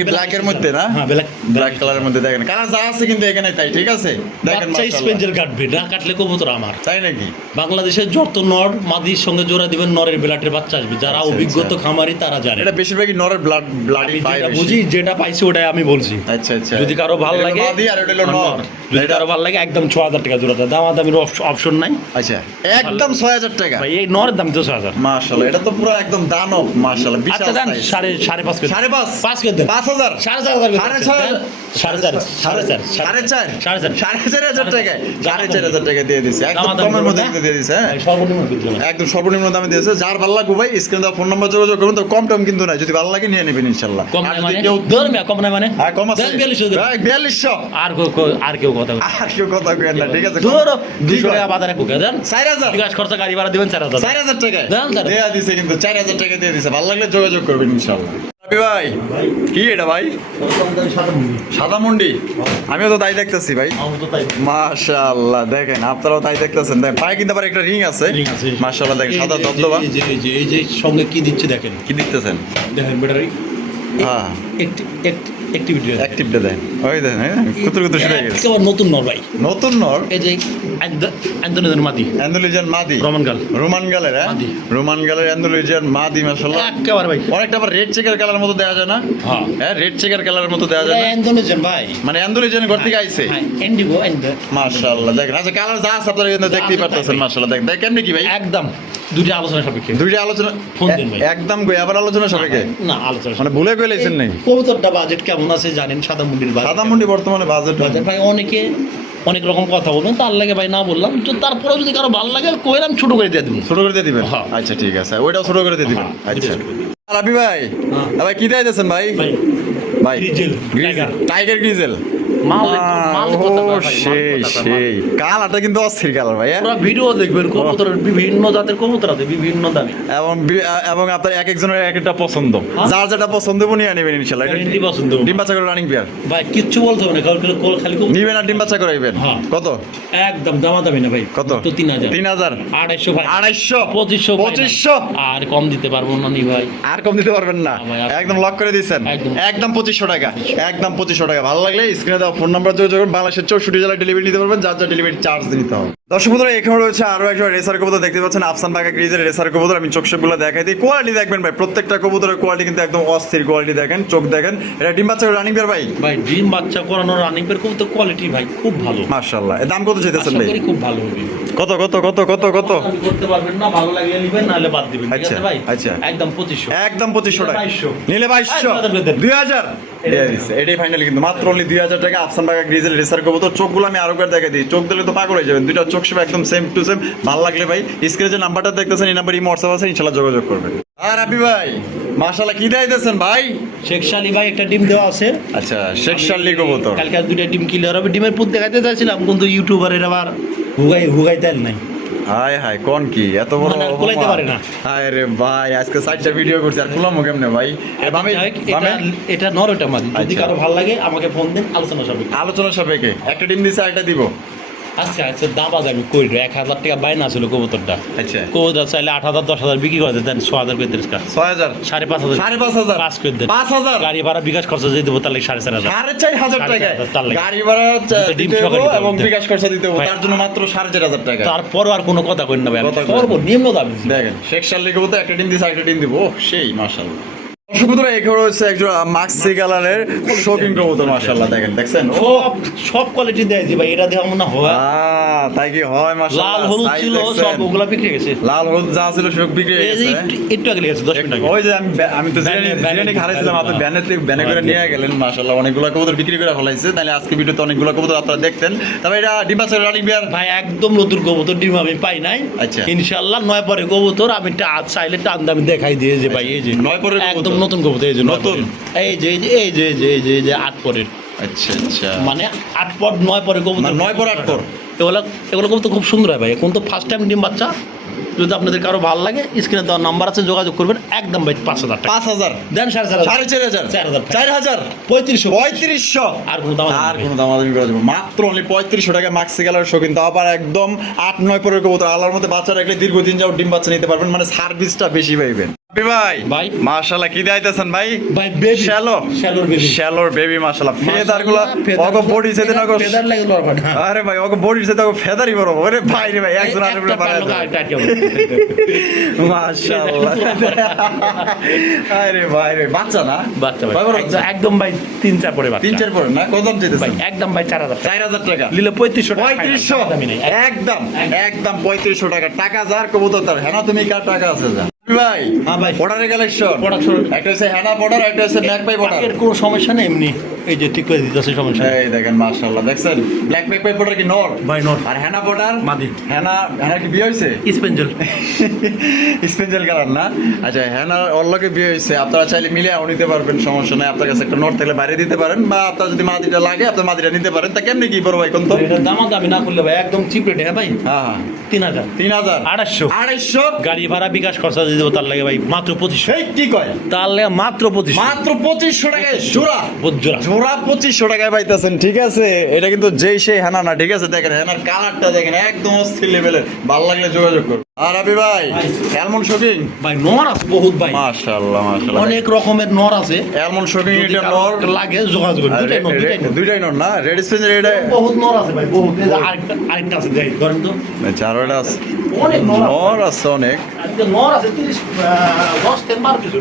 কি ব্ল্যাক এর মধ্যে না? হ্যাঁ ব্ল্যাক ব্ল্যাক কালারের মধ্যে দেখেন কালার যা আছে কিন্তু এখানে তাই ঠিক আছে দেখেন বাচ্চা মাশাআল্লাহ স্পেঞ্জেল কাটবে না কাটলে কবুতর আমার। তাই নাকি? বাংলাদেশের যত নর মাদির সঙ্গে জোড়া দিবেন নরের বেলাটের বাচ্চা আসবে, যারা আচ্ছা, অভিজ্ঞতা আচ্ছা। খামারি তারা জানে। এটা বেশিরভাগই নরের ব্লাডি আমি পাই যেটা বুঝি যেটা পাইছি ওটাই আমি বলছি। আচ্ছা আচ্ছা যদি কারো ভালো এটা হলো লাগে মাদি আর এটা হলো নর যদি কারো ভালো লাগে একদম 6,000 টাকা জোড়াটা, দামাদামির অপশন নাই আচ্ছা একদম 6,000 টাকা ভাই। এই নরের দাম তো 6,000। মাশাআল্লাহ এটা তো পুরো একদম দানব মাশাআল্লাহ বিশাল আচ্ছা দেন size। 5.5 করে 5.5 5 করে দেন 5,000 4,500 4,500 টাকায় 4,500 টাকা দিয়ে দিছে একদম দামাদামি কমের করবেন মধ্যে না? কিন্তু দিয়ে দিছে হ্যাঁ ভাই, সর্বনিম্ন বিদ্যুৎ না। একদম সর্বনিম্ন দামে দিয়েছে। যার ভালো লাগবে ভাই স্ক্রিনে দেওয়া ফোন নাম্বার যোগাযোগ করুন। তো কম টম কিন্তু নাই, যদি ভালো লাগে নিয়ে নেবেন ইনশাআল্লাহ। কম আর নাই যদি মানে কেউ ধরুন কম নাই মানে হ্যাঁ কম আছে দেন 4200 দেন। ভাই 4200 আর কেউ কথা বলবে। আর কেউ কথা কইেন না ঠিক আছে ধরো কি 200 কয়? টাকা বাজারে কুকে দেন 4,000 বিকাশ খরচা গাড়ি ভাড়া দিবেন 4,000 4,000 টাকায় দেন, দেন। দেয়া দিছে কিন্তু 4,000 টাকা দিয়ে দিছে। ভালো লাগলে যোগাযোগ করবেন ইনশাআল্লাহ। রাবি ভাই কি এটা ভাই? সাদা মুন্ডি আমিও তো তাই দেখতেছি ভাই। আমি তো তাই মাশাআল্লাহ দেখেন আপনারাও তাই দেখতেছেন দেখেন পায়ে কিন্তু আবার একটা রিং আছে ring আছে। মাশাআল্লাহ দেখেন সাদা এই যে- দবদবা এই যে সঙ্গে কি দিচ্ছে দেখেন, কি দেখতেছেন? দেখেন ব্যাটারি হ্যাঁ অ্যাক্টিভিটি অ্যাক্টিভটা দেন ওই দেখেন কুতুর কুতুর শুরু হয়ে গেছে একেবারে নতুন নর ভাই। নতুন নর এই যে অ্যান্থনিজের মাদি অ্যান্ডোলিজিয়ান মাদি রোমান গাল রোমান গালের হ্যাঁ মাদি। রোমান গালের অ্যান্ডোলিজিয়ান মাদি মাশাআল্লাহ একেবারে ভাই। অনেকটা আবার রেড চেকার কালার মতো দেওয়া যায় না? হ্যাঁ হ্যাঁ রেড চেকার কালারের মতো দেওয়া যায় না? অ্যান্থনিজের ভাই মানে অ্যান্ডোলিজিয়ান ঘর থেকে আইছে এন্ডিগো এন্ড মাশাআল্লাহ দেখেন আচ্ছা কালার যা আছে আপনারা কিন্তু দেখতেই পারতেছেন মাশাআল্লাহ দেখেন দেখেন কেমনি কি ভাই একদম দুটি আলোচনা সাপেক্ষে দুইটা আলোচনা ফোন দেন ভাই। একদম গই আবার আলোচনা সবাইকে না আলোচনা মানে ভুলে গেলেছেন নাই কবুতরটা বাজেট কেমন আছে জানেন? সাদা মুন্ডির বাজেট সাদা মুন্ডি বর্তমানে বাজেট বাজেট ভাই অনেকে অনেক রকম কথা বলবেন, তার লাগে ভাই না বললাম তো, তারপরেও যদি কারো ভালো লাগে কইলাম ছোট করে দিয়ে দেবো। ছোট করে দিয়ে দিবেন হ্যাঁ। আচ্ছা ঠিক আছে ওইটাও ছোট করে দিয়ে দিবেন হ্যাঁ, আচ্ছা দুইটা রাবি ভাই হ্যাঁ। ভাই কি দিয়েছেন ভাই ভাই ভাই গ্রিজেল, টাইগার। টাইগার গ্রিজেল মাল কথা ভাই, মাল সেই কথা, সেই কালারটা কিন্তু অস্থির কালার ভাই হ্যাঁ? পুরো ভিডিও দেখবেন কবুতরের বিভিন্ন জাতের কবুতর আছে বিভিন্ন দামে। এবং আপনার এক একজনের এক একটা পছন্দ হ্যাঁ। যার যেটা পছন্দ হবে নিয়ে নেবেন ইনশাআল্লাহ এটা গ্যারান্টি পছন্দ ডিম বাচ্চা করে রানিং বিয়ার ভাই, কিচ্ছু বলতে হবে না, কারণ খালি কবুতর। নিবেন আর ডিম বাচ্চা করাইবেন হ্যাঁ। কত একদম দামাদামি না ভাই। কত তো 3,000 3,000 250 ভাই 250 2500 2500 আর কম দিতে পারবো না নি ভাই। আর কম দিতে পারবেন না ভাই, আর- একদম লক করে দিচ্ছেন একদম। একদম 2500 টাকা একদম 2500 টাকা ভালো লাগলে স্ক্রিনে দেওয়া ফোন নাম্বার যোগাযোগ করুন। বাংলাদেশের 64 জেলায় ডেলিভারি নিতে পারবেন, যার যার ডেলিভারি চার্জ দিতে হবে। দর্শক বন্ধুরা এখানে রয়েছে আরো একজন রেসার কবুতর দেখতে পাচ্ছেন আফসান বাঁকা গ্রিজের রেসার কবুতর। আমি চোখগুলো দেখাই দিই, কোয়ালিটি দেখবেন ভাই, প্রত্যেকটা কবুতরের কোয়ালিটি কিন্তু একদম অস্থির কোয়ালিটি দেখেন, চোখ দেখেন। এটা ডিম বাচ্চা রানিং বের ভাই ভাই ডিম বাচ্চা করানো রানিং পের কবুতর কোয়ালিটি ভাই খুব ভালো। মাশাআল্লাহ। এর দাম কত চাইতেছেন আশা ভাই? করি খুব ভালো হবে। কত কত কত কত কত আপনি করতে পারবেন না, ভালো লাগলে নেবেন নাহলে বাদ দিবেন, ঠিক আচ্ছা, আছে ভাই? আচ্ছা। একদম 2500 একদম 2500 টাকা 2200 নিলে 2200 2000 এটাই ফাইনালি কিন্তু মাত্র অনলি 2000 টাকা আফসান বাঁকা গ্রিজের রেসার কবুতর। চোখগুলো আমি আরো করে দেখাই দিই, চোখ দিলে তো পাগল হয়ে যাবেন, দুইটা চোখ সব একদম সেম টু সেম। ভালো লাগলে ভাই স্ক্রিনে যে নাম্বারটা দেখতেছেন এই নাম্বার ইমো হোয়াটসঅ্যাপ আছে, ইনশাআল্লাহ যোগাযোগ করবেন। আর রাবি ভাই মাশাআল্লাহ কি দিতেছেন ভাই? শেখ শালি ভাই একটা ডিম দেওয়া আছে। আচ্ছা শেখ শার্লি কবুতর কালকে আর দুইটা ডিম ক্লিয়ার হবে, ডিমের পুত দেখাইতে চাইছিলাম কিন্তু ইউটিউবারের আবার হুগাই তেল নাই। হাই হাই কোন কি এত বড় মানে আর কোলাইতে অপমান? পারে না। হায় রে ভাই আজকে 4টা ভিডিও করছি আর খুলামো কেমনে ভাই? এ বামে যাই হোক, বামে এটা নর ওটা মাদি, যদি আচ্ছা। কারো ভালো লাগে আমাকে ফোন দিন, আলোচনা সবে। আলোচনা সাপেক্ষে একটা ডিম দিছে আরেকটা দিব। আচ্ছা আচ্ছা দাম আজ আমি কই 1,000 টাকা বাইনা ছিল কবুতরটা। আচ্ছা কবুতর চাইলে 8,000 10,000 বিক্রি করে দেন, 6,000 করে দেন। 6000 5,500 5,500 পাঁচ করে দেন। 5,000 গাড়ি ভাড়া বিকাশ খরচ দিয়ে দেবো, তাহলে 4,500 4,500 টাকা 4,500 তার লাগে। গাড়ি ভাড়া দুটো ডিম দিতে সহকারে হবে দিতে এবং হবে। বিকাশ খরচা দিতে হবে, ভাই। তার জন্য মাত্র 4,500 টাকা। তারপরও আর কোনো কথা কই না ভাই, কথা কই না। সর্বনিম্ন দাম দেখেন শেখ শার্লি কবুতর একটা ডিম দিছে আরেকটা ডিম দিব, ও সেই মাশাআল্লাহ। কবুতর এখানে রয়েছে একজন মাক্সি কালারের শৌখিন কবুতর, মাশাআল্লাহ দেখেন, দেখছেন সব কোয়ালিটি দেয় যে ভাই, এটা দেওয়া মনে হয় তাই কি হয়? মাশাআল্লাহ, লাল হলুদ ছিল সব, ওগুলা বিক্রি গেছে। লাল হলুদ যা ছিল সব বিক্রি হয়ে গেছে। একটু আগে গেছে 10 মিনিট আগে। ওই যে আমি তো জিরানি হারাইছিলাম, আপনি ব্যানে করে নিয়ে গেলেন, মাশাআল্লাহ অনেকগুলো কবুতর বিক্রি করে ফেলাইছে। তাহলে আজকে ভিডিওতে অনেকগুলো কবুতর আপনারা দেখতেন। তবে এটা ডিম বাচ্চা রানিং বিয়ার ভাই একদম নতুন কবুতর, ডিম আমি পাই নাই। আচ্ছা। ইনশাআল্লাহ 9 পরে কবুতর আমি চাইলে টান দামি দেখাই দিয়ে যে ভাই এই যে 9 পরের একদম নতুন কবুতর, এই যে নতুন। এই যে 8 পরের, আচ্ছা আচ্ছা, মানে 8 পর 9 পরে কবুতর, 9 পর 8 পর এগুলো কবুতর খুব সুন্দর হয় ভাই। এখন তো ফার্স্ট টাইম ডিম বাচ্চা। যদি আপনাদের কারো ভালো লাগে স্ক্রিনে দেওয়ার নাম্বার আছে, যোগাযোগ করবেন। একদম ভাই 5,000 টাকা 5,000 দেন, 4,500 4,500 4,000 3500 আর কোনো দাম আর কোনো দামাদামি করা যাবে মাত্র অনলি 3500 টাকা মাক্সি কালার শৌখিন, তাও আবার একদম 8-9 পরের কবুতর। আল্লাহর মধ্যে বাচ্চা রাখলে দীর্ঘদিন যাও ডিম বাচ্চা নিতে পারবেন, মানে সার্ভিসটা বেশি পাইবেন। ভাই মাশাআল্লাহ কি দাইতেছেন ভাই? ভাই বেবি শ্যালোর বেবি মাশাআল্লাহ। ফেদারগুলো ওগো বডি সাথে না ফেদার লাগে লরবা। আরে ভাই ওগো বডির সাথে ওগো ফেদারই বড়। আরে ভাই রে ভাই একজন আরেকজন বাড়ায় মাশাআল্লাহ। আরে ভাই রে বাচ্চা না? বাচ্চা ভাই একদম ভাই 3-4 পরে বাচ্চা। 3-4 পরে না? কত দাম চাইতেছেন? ভাই একদম ভাই 4,000 টাকা নিলে 3500 একদম একদম 3500 টাকা। টাকা যার কবুতর তার। হ্যাঁ তুমি কার টাকা আছে যা ভাই? হ্যাঁ ভাই, বর্ডারের কালেকশন একটা হচ্ছে হ্যানা বর্ডার, একটা হচ্ছে ম্যাকপাই বর্ডার। এর কোনো সমস্যা নেই, এমনি এই যে ঠিক করে দিতেছে সমস্যা। এই দেখেন মাশাআল্লাহ, দেখছেন ব্ল্যাক ম্যাকপাই বর্ডার কি নর ভাই? নর। আর হ্যানা বর্ডার মাদি। হ্যানা কি বিয়ে হইছে? স্পেঞ্জেল স্পেঞ্জেল কালার না? আচ্ছা হ্যানা অল্লকে বিয়ে হইছে, আপনারা চাইলে মিলে নিতে পারবেন, সমস্যা নাই। আপনার কাছে একটা নর থাকলে বাইরে দিতে পারেন, বা আপনার যদি মাদিটা লাগে আপনার মাদিটা নিতে পারেন। তা কেমনি কি বড় ভাই কোন তো? এটা দামি না করলে ভাই একদম চিপ রেট। হ্যাঁ ভাই, হ্যাঁ 3,000 250 গাড়ি ভাড়া বিকাশ খরচা দিয়ে দেবো, তার লাগে ভাই মাত্র 2500। এই কি কয়? তার লাগে মাত্র 2500, মাত্র 2500 টাকায় জোড়া জোড়া জোড়া 2500 টাকায় পাইতেছেন। ঠিক আছে, এটা কিন্তু যেই সেই হ্যানা না। ঠিক আছে, দেখেন হ্যানার কালারটা দেখেন একদম অস্থির লেভেলের। ভালো লাগলে যোগাযোগ করুন। আর আবি ভাই অ্যালমন্ড শোকিং ভাই নর আছে বহুত ভাই, মাশাআল্লাহ মাশাআল্লাহ অনেক রকমের নর আছে। অ্যালমন্ড শোকিং এটা নর লাগে যোগাযোগ করুন। দুইটাই নর না? রেড স্পেঞ্জার এটা বহুত নর আছে ভাই, বহুত। এই যে আরেকটা আছে গাই ধরেন তো, চারোটা আছে, অনেক নর আছে অনেক। আজকে নর আছে 10 থেকে 12 পিস।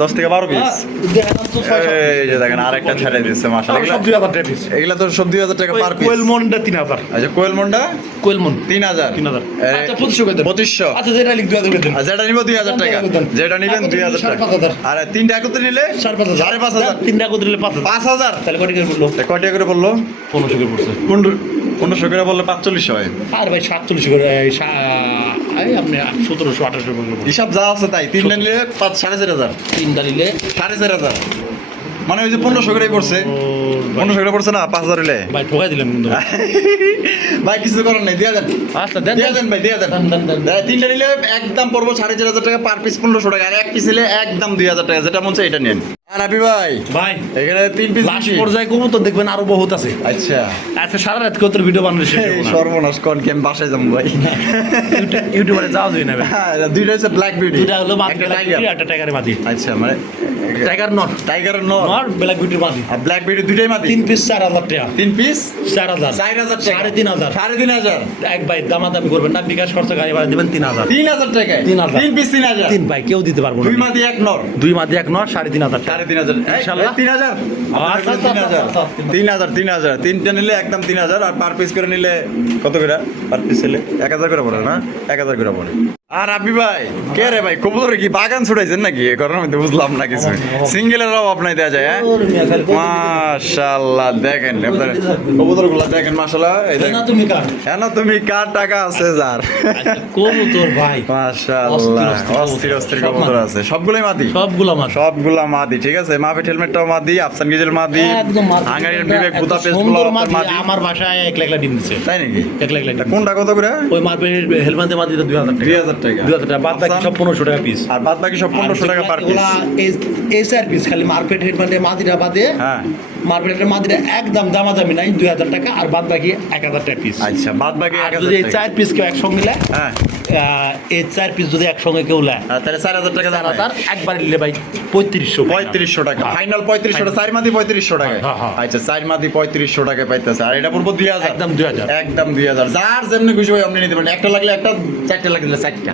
10 থেকে 12 পিস। দেখেন তো 600। এই যে দেখেন আরেকটা ছেড়ে দিচ্ছে মাশাআল্লাহ। সব 2000 টাকা পিস। এগুলা তো সব 2000 টাকা পার পিস। কোয়েল মনটা 3000। আচ্ছা কোয়েল মন্ডা 3000। 3000। আচ্ছা 2500 করে দেন। 2500। আচ্ছা যেটা লিখ 2000 করে দেন। আর যেটা নিব 2000 টাকা, যেটা নিবেন 2000 টাকা। 5,000। আর তিনটা একত্রে নিলে 5,500। তিনটা করে দিলে 5,000। 5,000। তাহলে কত করে পড়লো? কয় টাকা করে বললো? 1500 করে পড়ছে। 1500 করে বললে 45 হয়। আর ভাই 47 করে আপনি 1700 1800 করে পড়ছে। হিসাব যা আছে তাই। তিনটা নিলে 4,500। তিনটা নিলে 4,500 মানে ওই যে 1500 করেই পড়ছে। 1500 করে পড়ছে না 5,000 হইলে। ভাই ঠকাই দিলেন কিন্তু। ভাই কিছু করার নাই, দিয়া দেন। আচ্ছা দেন দেন ভাই, দিয়া দেন। তিনটা নিলে একদম পড়বো 4,500 টাকা পার পিস, 1500 টাকা। আর এক পিস নিলে একদম 2000 টাকা, যেটা মন চাই এটা নেন। আর আবি ভাই ভাই এখানে 3 পিস লাস্ট পর্যায়ে কবুতর দেখবেন আরো বহুত আছে। আচ্ছা আচ্ছা সারা রাত কবুতর ভিডিও বানানো শেষ এই হবে না। সর্বনাশ কোন কি আমি বাসায় যাবো ভাই। ইউটিউবে যাওয়া যায় না ভাই। হ্যাঁ, দুইটা হচ্ছে ব্ল্যাক বিউটি, দুটা হলো মাদি, একটা ব্ল্যাক বিউটি, একটা টাইগারের মাদি। আচ্ছা মানে টাইগার নট, টাইগারের নর নট ব্ল্যাক বিউটির মাদি। আর ব্ল্যাক বিউটি দুইটাই মাদি। 3 পিস 4000 টাকা। 3 পিস 4000 4,000 টাকা। 3,500। 3,500 এক ভাই দামাদামি করবেন না, বিকাশ খরচা গাড়ি ভাড়া দিবেন 3000। 3,000 টাকায় 3,000। 3 পিস 3,000। 3 ভাই কেউ দিতে পারবো না। দুই মাদি এক নর, 2 মাদি এক নট 3,500 টাকা। 3,500 ইনশাআল্লাহ। 3,000 আচ্ছা, 3,000 তিনটা নিলে একদম 3,000। আর পার পিস করে নিলে কত করে? পার পিস নিলে 1,000 করে পড়ে না? 1,000 করে পড়ে। আর আপনি ভাই কে রে ভাই কবুতরে কি বাগান ছুটাইছেন নাকি? এ কারণে আমি তো বুঝলাম না কিছু। সিঙ্গেলের অভাব নাই দেওয়া যায়। হ্যাঁ মাশাআল্লাহ, দেখেন আপনার কবুতরগুলো দেখেন মাশাআল্লাহ। এই দেখেন না তুমি কার? কেন তুমি কার টাকা আছে যার? আচ্ছা কবুতর ভাই মাশাআল্লাহ অস্থির অস্থির কবুতর আছে, সবগুলাই মাদি। সবগুলা মাদি। ঠিক আছে, মাফেট হেলমেটটাও মাদি, আফসান গিজেল মাদি, একদম মাদি। হাঙ্গারিয়ান বিবেক বুদাপেস্ট গুলো সুন্দর মাদি। আমার বাসায় এক লাখ ডিম দিছে। তাই নাকি? এক লাখ তা কোনটা কত করে? ওই মার্বেল হেলমেটে মাদিটা 2000 টাকা। 2000 টাকা। 2000 টাকা, বাদ বাকি সব 1500 টাকা পিস। আর বাদ বাকি সব 1500 টাকা পার পিস। এই 4 পিস খালি মার্কেট হেলমেটে মাদিটা বাদে। হ্যাঁ মার্কেটের মাদিটা একদম দামাদামি নাই, 2000 টাকা। আর বাদ বাকি 1000 টাকা পিস। আচ্ছা বাদ বাকি আর যদি এই 4 পিস কেউ একসঙ্গে নেয়, হ্যাঁ এই 4 পিস যদি একসঙ্গে কেউ নেয়, তাহলে 4,000 টাকা দাম। 4,000 একবার নিলে ভাই 3500 টাকা ফাইনাল। 3500 টাকা 4 মাদি 3500 টাকা। হ্যাঁ। আচ্ছা 4 মাদি 3500 টাকা পাইতেছে। আর এটা পড়বো 2000। একদম 2000। একদম 2000। যার যেমনি খুশি হয় আপনি নিতে পারেন। একটা লাগলে একটা, চারটা লাগলে চারটা।